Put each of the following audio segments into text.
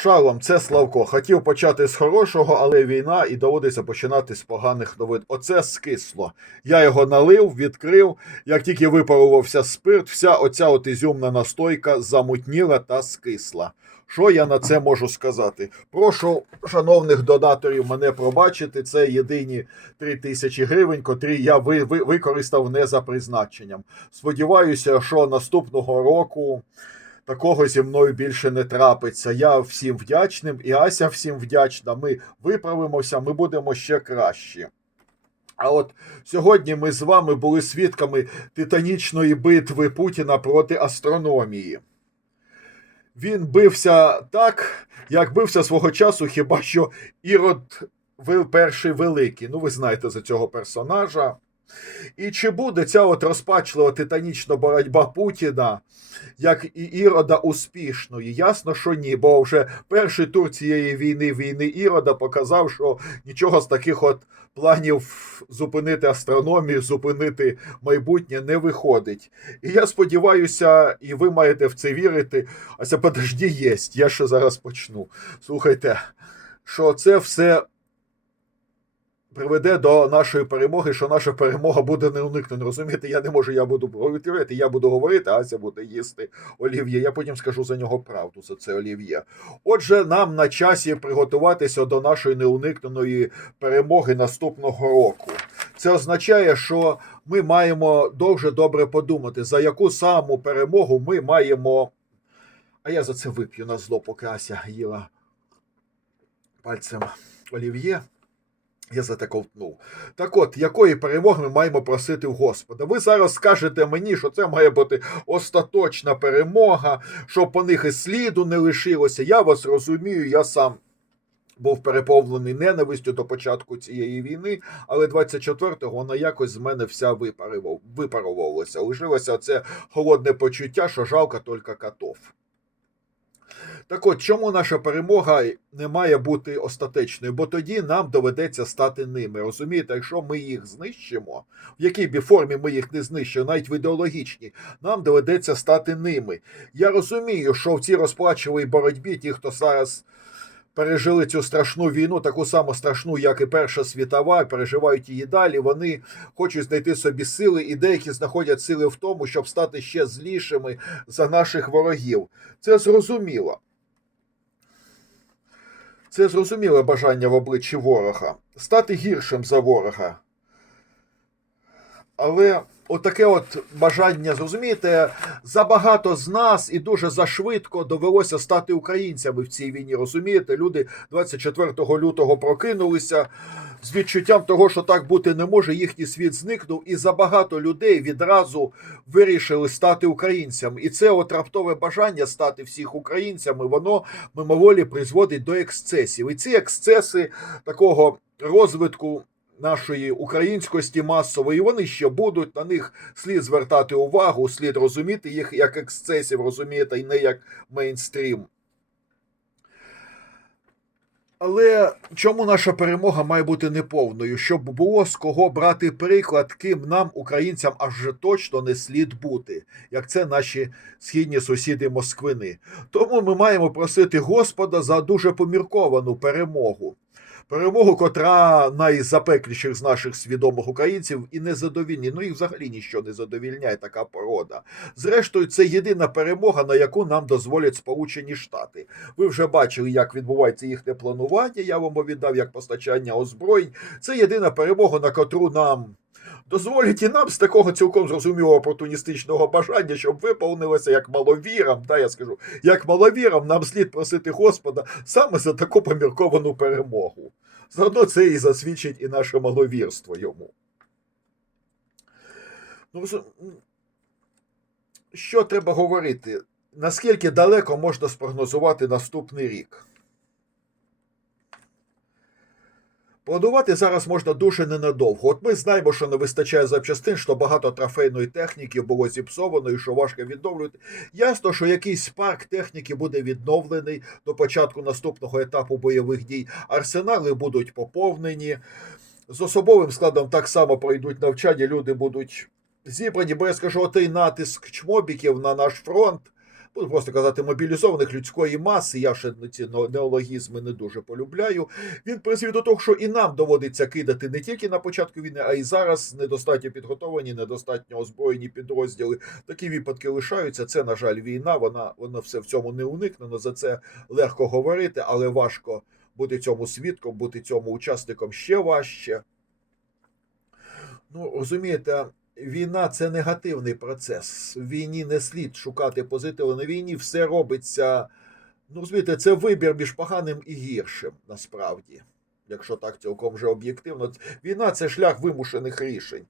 Шалом, це Славко. Хотів почати з хорошого, але війна і доводиться починати з поганих новин. Оце скисло. Я його налив, відкрив. Як тільки випарувався спирт, вся оця от ізюмна настойка замутніла та скисла. Що я на це можу сказати? Прошу шановних донаторів мене пробачити. Це єдині 3 тисячі гривень, котрі я ви, ви, використав не за призначенням. Сподіваюся, що наступного року такого зі мною більше не трапиться. Я всім вдячним, і Ася всім вдячна. Ми виправимося, ми будемо ще кращі. А от сьогодні ми з вами були свідками титанічної битви Путіна проти астрономії. Він бився так, як бився свого часу, хіба що Ірод Ви- перший великий. Ну, ви знаєте за цього персонажа. І чи буде ця от розпачлива титанічна боротьба Путіна, як і Ірода успішною? Ясно, що ні, бо вже перший тур цієї війни, війни Ірода, показав, що нічого з таких от планів зупинити астрономію, зупинити майбутнє не виходить. І я сподіваюся, і ви маєте в це вірити. Ася, подожди, єсть, я ще зараз почну. Слухайте, що це все приведе до нашої перемоги, що наша перемога буде не уникнена. Розумієте, я не можу, я буду говорити, я буду говорити, Ася буде їсти олів'є. Я потім скажу за нього правду, за це олів'є. Отже, нам на часі приготуватися до нашої неуникненої перемоги наступного року. Це означає, що ми маємо дуже добре подумати, за яку саму перемогу ми маємо. А я за це вип'ю на зло, поки Ася їла пальцем олів'є. Я за ковтнув. Так от, якої перемоги ми маємо просити в Господа? Ви зараз скажете мені, що це має бути остаточна перемога, щоб по них і сліду не лишилося. Я вас розумію, я сам був переповнений ненавистю до початку цієї війни, але 24-го вона якось з мене вся випарувалася. Лишилося це холодне почуття, що жалко тільки котов. Так от, чому наша перемога не має бути остаточною? Бо тоді нам доведеться стати ними. Розумієте, якщо ми їх знищимо, в якій б формі ми їх не знищили, навіть в ідеологічній, нам доведеться стати ними. Я розумію, що в цій розплачливій боротьбі ті, хто зараз пережили цю страшну війну, таку саму страшну, як і Перша світова, переживають її далі. Вони хочуть знайти собі сили, і деякі знаходять сили в тому, щоб стати ще злішими за наших ворогів. Це зрозуміло. Це зрозуміле бажання в обличчі ворога стати гіршим за ворога. Але отаке от бажання, зрозумієте, забагато з нас і дуже зашвидко довелося стати українцями в цій війні. Розумієте, люди 24 лютого прокинулися з відчуттям того, що так бути не може. Їхній світ зникнув, і забагато людей відразу вирішили стати українцями. І це от раптове бажання стати всіх українцями, воно мимоволі призводить до ексцесів. І ці ексцеси такого розвитку нашої українськості масової, вони ще будуть, на них слід звертати увагу, слід розуміти їх як ексцесів, розумієте, і не як мейнстрім. Але чому наша перемога має бути неповною? Щоб було з кого брати приклад, ким нам, українцям, аж точно не слід бути, як це наші східні сусіди Москвини. Тому ми маємо просити Господа за дуже помірковану перемогу. Перемогу, котра найзапекліших з наших свідомих українців і не задовільні. Ну їх взагалі нічого не задовільняє така порода. Зрештою, це єдина перемога, на яку нам дозволять Сполучені Штати. Ви вже бачили, як відбувається їхнє планування. Я вам повідав, як постачання озброєнь. Це єдина перемога, на котру нам. Дозволять і нам з такого цілком зрозумілого опортуністичного бажання, щоб виповнилося як маловірам, да, я скажу, як маловірам, нам слід просити Господа саме за таку помірковану перемогу. Заодно це і засвідчить і наше маловірство йому. Ну, що треба говорити? Наскільки далеко можна спрогнозувати наступний рік? Планувати зараз можна дуже ненадовго. От ми знаємо, що не вистачає запчастин, що багато трофейної техніки було зіпсовано і що важко відновлювати. Ясно, що якийсь парк техніки буде відновлений до початку наступного етапу бойових дій. Арсенали будуть поповнені. З особовим складом так само пройдуть навчання, люди будуть зібрані, бо я скажу, отий натиск чмобіків на наш фронт буду просто казати, мобілізованих людської маси, я ще ці неологізми не дуже полюбляю. Він призвів до того, що і нам доводиться кидати не тільки на початку війни, а й зараз недостатньо підготовлені, недостатньо озброєні підрозділи. Такі випадки лишаються. Це, на жаль, війна. Вона, вона все в цьому не уникнено. За це легко говорити, але важко бути цьому свідком, бути цьому учасником ще важче. Ну, розумієте, війна це негативний процес. В війні не слід шукати позитиву. На війні все робиться. Ну, розумієте, це вибір між поганим і гіршим, насправді. Якщо так цілком вже об'єктивно, війна це шлях вимушених рішень.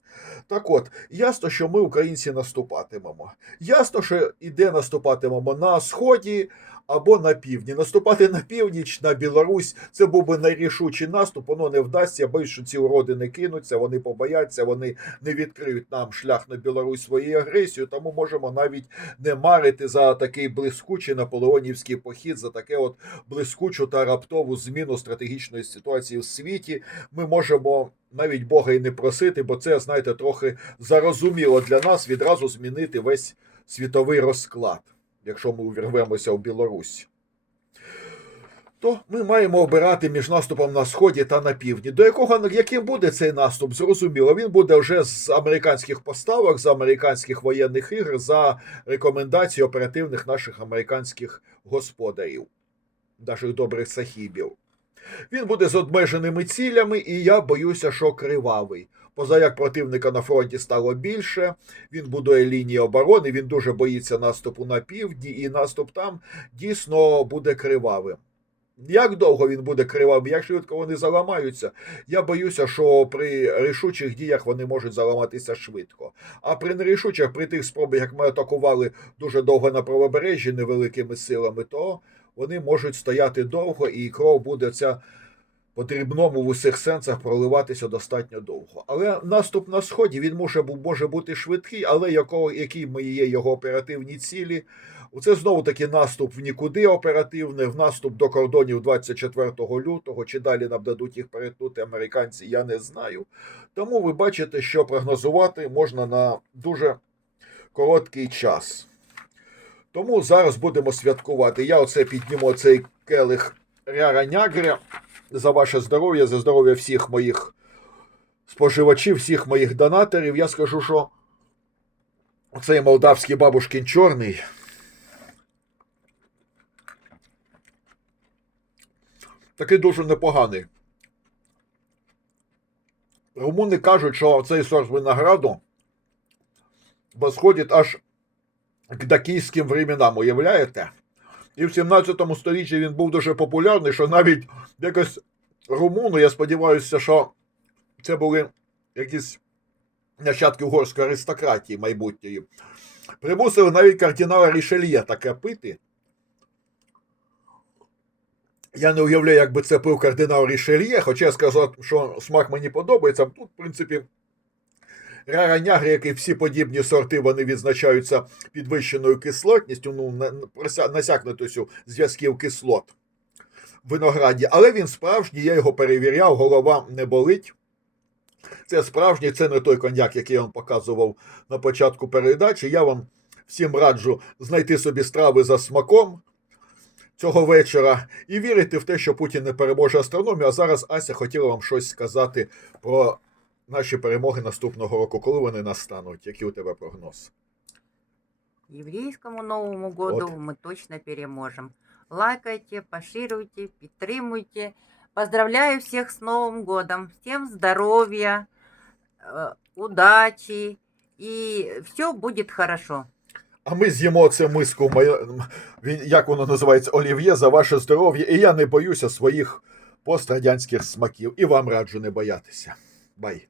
Так от, ясно, що ми, українці, наступатимемо. Ясно, що іде наступатимемо на сході або на півдні. Наступати на північ, на Білорусь, це був би найрішучий наступ, воно не вдасться, боюсь, що ці уроди не кинуться, вони побояться, вони не відкриють нам шлях на Білорусь своєю агресією, тому можемо навіть не марити за такий блискучий наполеонівський похід, за таке от блискучу та раптову зміну стратегічної ситуації в світі. Ми можемо навіть Бога і не просити, бо це, знаєте, трохи зарозуміло для нас відразу змінити весь світовий розклад, якщо ми увірвемося в Білорусь. То ми маємо обирати між наступом на сході та на півдні. До якого яким буде цей наступ? Зрозуміло. Він буде вже з американських поставок, з американських воєнних ігр, за рекомендації оперативних наших американських господарів, наших добрих сахібів. Він буде з обмеженими цілями, і я боюся, що кривавий. Поза як противника на фронті стало більше, він будує лінії оборони, він дуже боїться наступу на півдні, і наступ там дійсно буде кривавим. Як довго він буде кривавим, як швидко вони заламаються, я боюся, що при рішучих діях вони можуть заламатися швидко. А при нерішучих, при тих спробах, як ми атакували дуже довго на правобережжі невеликими силами, то вони можуть стояти довго, і кров буде ця потрібному в усіх сенсах проливатися достатньо довго. Але наступ на сході він може, може бути швидкий, але якого, які є його оперативні цілі. Це знову таки наступ в нікуди оперативний, в наступ до кордонів 24 лютого, чи далі нам дадуть їх перетнути американці, я не знаю. Тому ви бачите, що прогнозувати можна на дуже короткий час. Тому зараз будемо святкувати. Я оце підніму цей келих Ряра Нягря за ваше здоров'я, за здоров'я всіх моїх споживачів, всіх моїх донаторів. Я скажу, що цей молдавський бабушкін чорний. Такий дуже непоганий. Румуни кажуть, що цей сорт винограду восходить аж к дакійським временам, уявляєте? І в 17 столітті він був дуже популярний, що навіть якось румуни, я сподіваюся, що це були якісь нащадки угорської аристократії майбутньої, примусили навіть кардинала Рішельє таке пити. Я не уявляю, як би це пив кардинал Рішельє, хоча я сказав, що смак мені подобається. Тут, в принципі, Рара як і всі подібні сорти, вони відзначаються підвищеною кислотністю, ну, насякнутостю зв'язків кислот в винограді. Але він справжній, я його перевіряв, голова не болить. Це справжній, це не той коньяк, який я вам показував на початку передачі. Я вам всім раджу знайти собі страви за смаком цього вечора і вірити в те, що Путін не переможе астрономію. А зараз Ася хотіла вам щось сказати про наші перемоги наступного року, коли вони настануть. Який у тебе прогноз? Еврейскому Новому году Вот. мы точно переможем. Лайкайте, пошируйте, підтримуйте. Поздравляю всех с Новым годом. Всем здоровья, э, удачи, и все будет хорошо. А ми з'їмо це миску, моє- він- як воно називається, олів'є за ваше здоров'я, і я не боюся своїх пострадянських смаків. І вам раджу не боятися. Бай.